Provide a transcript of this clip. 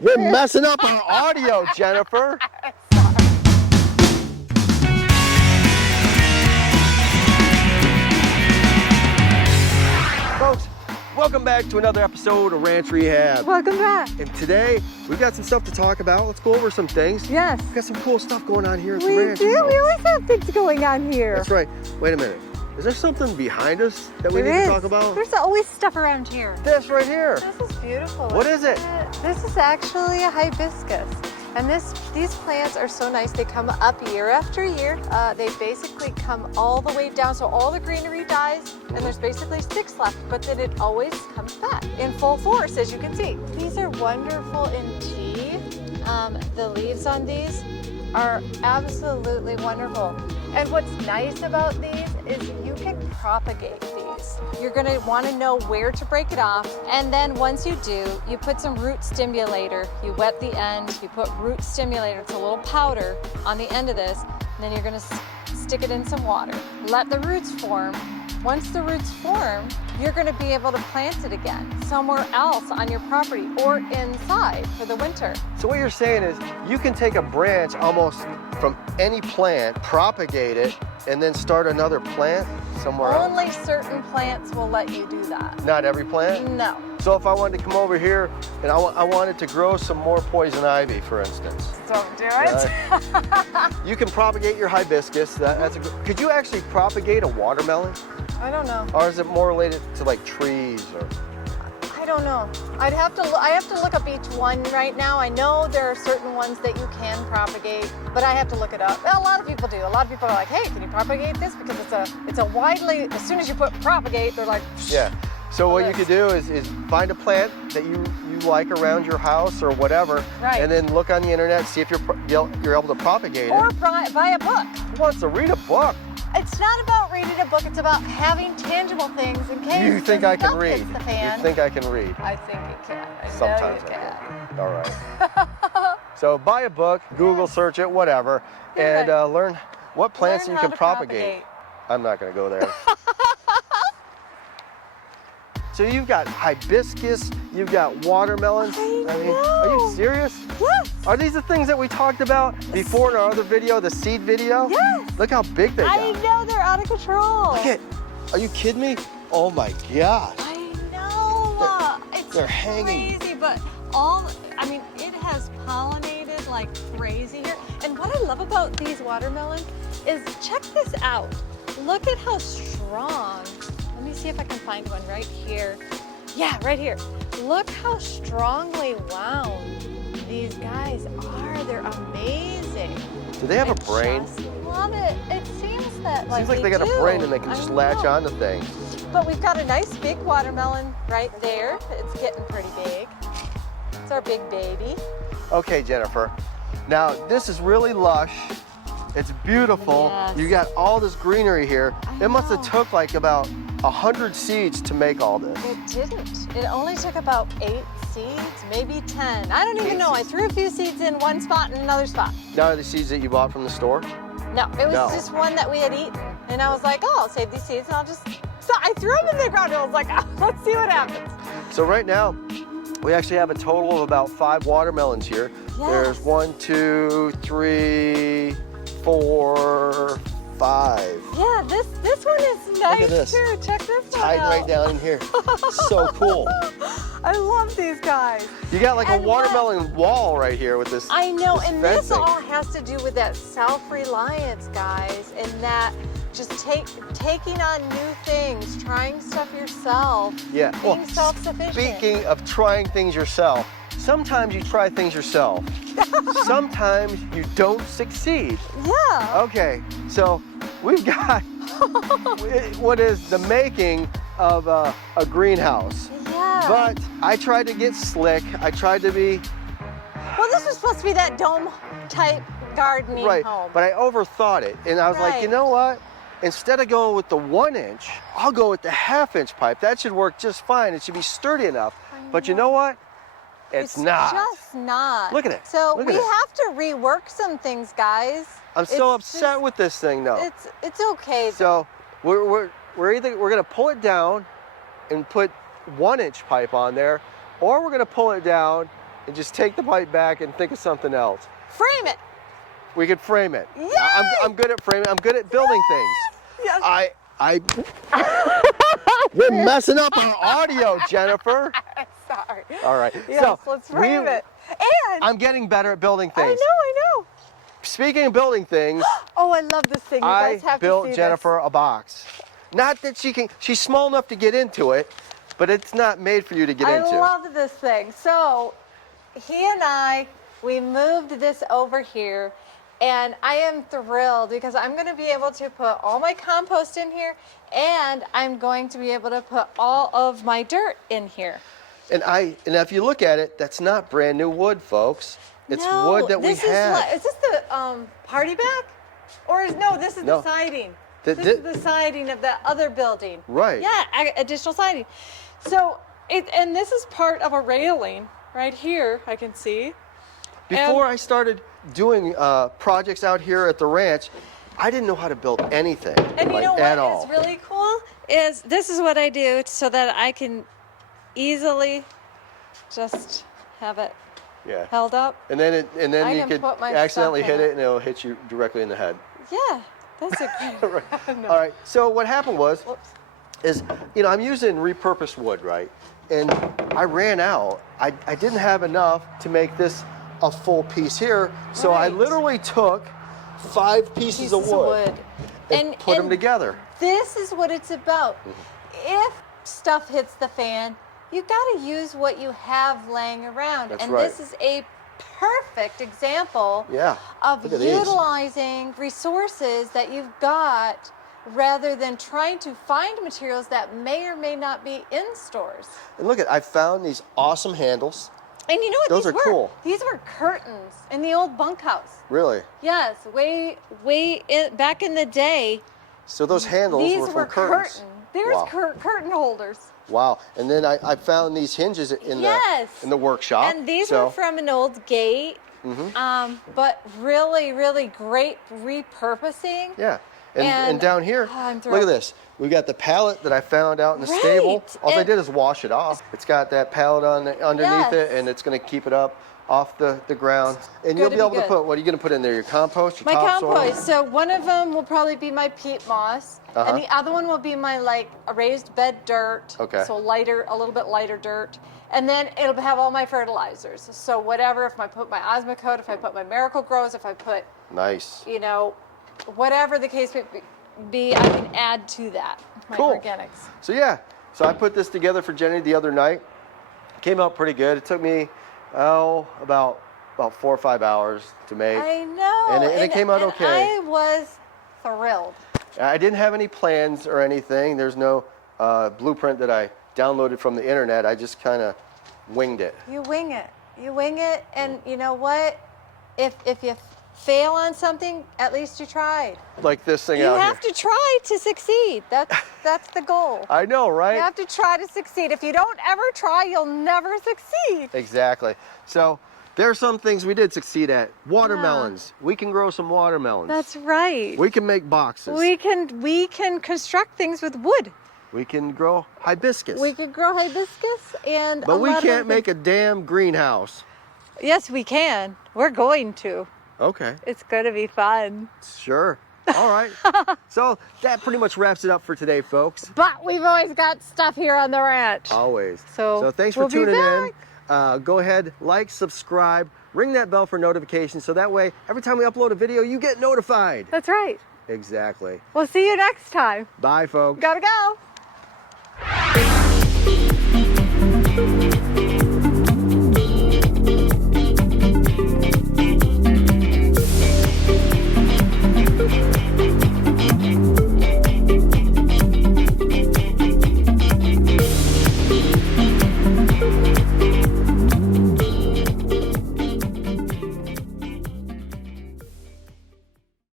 You're messing up our audio, Jennifer. Folks, welcome back to another episode of Ranch Rehab. Welcome back. And today, we've got some stuff to talk about. Let's go over some things. Yes. We've got some cool stuff going on here at the We ranch. do. We always have things going on here. That's right. Wait a minute. Is there something behind us that we need to talk about? There's always stuff around here. This right here. This is beautiful. What is it? This is actually a hibiscus. And these plants are so nice. They come up year after year. They basically come all the way down. So all the greenery dies and there's basically sticks left, but then it always comes back in full force, as you can see. These are wonderful in tea. The leaves on these are absolutely wonderful. And what's nice about these is you can propagate these. You're gonna wanna know where to break it off. And then once you do, you put some root stimulator. You wet the end, you put root stimulator, it's a little powder on the end of this, and then you're gonna stick it in some water. Let the roots form. Once the roots form, you're gonna be able to plant it again somewhere else on your property or inside for the winter. So what you're saying is you can take a branch almost from any plant, propagate it, and then start another plant somewhere else? Only certain plants will let you do that. Not every plant? No. So if I wanted to come over here and I wanted to grow some more poison ivy, for instance. Don't do it. You can propagate your hibiscus. Could you actually propagate a watermelon? I don't know. Or is it more related to like trees or? I don't know. I have to look up each one right now. I know there are certain ones that you can propagate, but I have to look it up. Well, a lot of people do. A lot of people are like, hey, can you propagate this? Because it's a widely, as soon as you put propagate, they're like, yeah. So what you could do is find a plant that you like around your house or whatever, right, and then look on the internet, see if you're able to propagate it. Or buy a book. Who wants to read a book? It's not about reading a book, it's about having tangible things in case You think I can read? The fan. You think I can read? I think you can. Sometimes I can. All right. So buy a book, Google search it, whatever, and learn what plants you can propagate. I'm not going to go there. So you've got hibiscus, you've got watermelons. I mean, are you serious? Yes. Are these the things that we talked about before in our other video, the seed video? Yes. Look how big they got. I know, they're out of control. Look at, are you kidding me? Oh my gosh. I know. It's they're hanging. crazy, but it has pollinated like crazy here. And what I love about these watermelons is, check this out. Look at how strong. Let me see if I can find one right here. Yeah, right here. Look how strongly wound these guys are. They're amazing. Do they have a brain? I just love it. It seems that Seems like they got a brain and they can just latch onto things. But we've got a nice big watermelon right there. It's getting pretty big. It's our big baby. Okay, Jennifer. Now, this is really lush. It's beautiful. Yes. You got all this greenery here. It must have took like about 100 seeds to make all this. It didn't. It only took about 8 seeds, maybe 10. I don't even know. I threw a few seeds in one spot and another spot. Now are the seeds that you bought from the store? No, it was just one that we had eaten. And I was like, oh, I'll save these seeds and I'll just... So I threw them in the ground and I was like, oh, let's see what happens. So right now, we actually have a total of about 5 watermelons here. Yes. There's 1, 2, 3, 4, 5. Yeah, this one is nice. Look at this. Too. Check this one Tied out. right down in here. So cool. I love these guys. You got like a watermelon wall right here with this. I know, and fencing. this all has to do with that self-reliance, guys, and that just taking on new things, trying stuff yourself, being self-sufficient. Speaking of trying things yourself, sometimes you try things yourself. Sometimes you don't succeed. Yeah. Okay, so we've got what is the making of a greenhouse. Yeah. But I tried to get slick. I tried to be... Well, this was supposed to be that dome-type gardening home. But I overthought it. And I was like, you know what? Instead of going with the 1-inch, I'll go with the 1/2-inch pipe. That should work just fine. It should be sturdy enough. But you know what? It's not. Just not. Look at it. So Look we at it. have to rework some things, guys. I'm so upset with this thing, though. It's okay. So we're gonna pull it down and put 1-inch pipe on there, or we're gonna pull it down and just take the pipe back and think of something else. Frame it. We could frame it. Yay! I'm good at framing. I'm good at building things. Yes. We're messing up our audio, Jennifer. Sorry. All right. Yes, so let's frame it. And I'm getting better at building things. I know. Speaking of building things, Oh, I love this thing. You guys have I built to see Jennifer a box. Not that she's small enough to get into it, but it's not made for you to get into. I love this thing. So he and we moved this over here, and I am thrilled because I'm going to be able to put all my compost in here, and I'm going to be able to put all of my dirt in here. And if you look at it, that's not brand new wood, folks. It's wood that we have. Is this the party back? Or this is the siding. This is the siding of the other building. Right. Yeah, additional siding. So, and this is part of a railing right here, I can see. Before I started doing projects out here at the ranch, I didn't know how to build anything, and you know at what all. is really cool is this is what I do so that I can easily just have it held up. And then you could put my accidentally stuff in hit it it. and it'll hit you directly in the head. Yeah, that's a great. Right. No. All right. So what happened was, Whoops. I'm using repurposed wood, right? And I ran out. I didn't have enough to make this a full piece here, so I Right. literally took 5 pieces of wood and put them together. This is what it's about. If stuff hits the fan, you got to use what you have laying around. That's and right. this is a perfect example of Look at these. utilizing resources that you've got rather than trying to find materials that may or may not be in stores. And look I found these awesome handles. And you know what Those these are were? cool. These were curtains in the old bunkhouse. Really? Yes, back in the day. So those handles These were from were curtains. There's Wow. curtain holders. Wow. And then I found these hinges in the workshop. And these were from an old gate. But really, really great repurposing. Yeah. And down here, I'm look thrilled. at this. We got the pallet that I found out in the stable. All I did is wash it off. It's got that pallet underneath it, and it's going to keep it up off the ground. And you'll be able to put, what are you going to put in there? Your compost, your topsoil? My compost. So one of them will probably be my peat moss, and the other one will be my a raised bed dirt. Okay. So a little bit lighter dirt. And then it'll have all my fertilizers. So whatever, if I put my Osmocote, if I put my Miracle Grows, if I put, nice. Whatever the case may be, I can add to that, my organics. So so I put this together for Jenny the other night. Came out pretty good. It took me, about 4 or 5 hours to make. I know. And it came out okay. I was thrilled. I didn't have any plans or anything. There's no blueprint that I downloaded from the internet. I just kind of winged it. You wing it, and you know what? If you fail on something, at least you tried. Like this thing You out here. have to try to succeed. That's the goal. I know, right? You have to try to succeed. If you don't ever try, you'll never succeed. Exactly. So there are some things we did succeed at. Watermelons. We can grow some watermelons. That's right. We can make boxes. We can construct things with wood. We can grow hibiscus. We could grow hibiscus and But we can't make a damn greenhouse. Yes, we can. We're going to. Okay. It's going to be fun. Sure. All right. So that pretty much wraps it up for today, folks. But we've always got stuff here on the ranch. Always. So thanks we'll for tuning be in. back. Go ahead, like, subscribe, ring that bell for notifications so that way every time we upload a video, you get notified. That's right. Exactly. We'll see you next time. Bye, folks. Gotta go.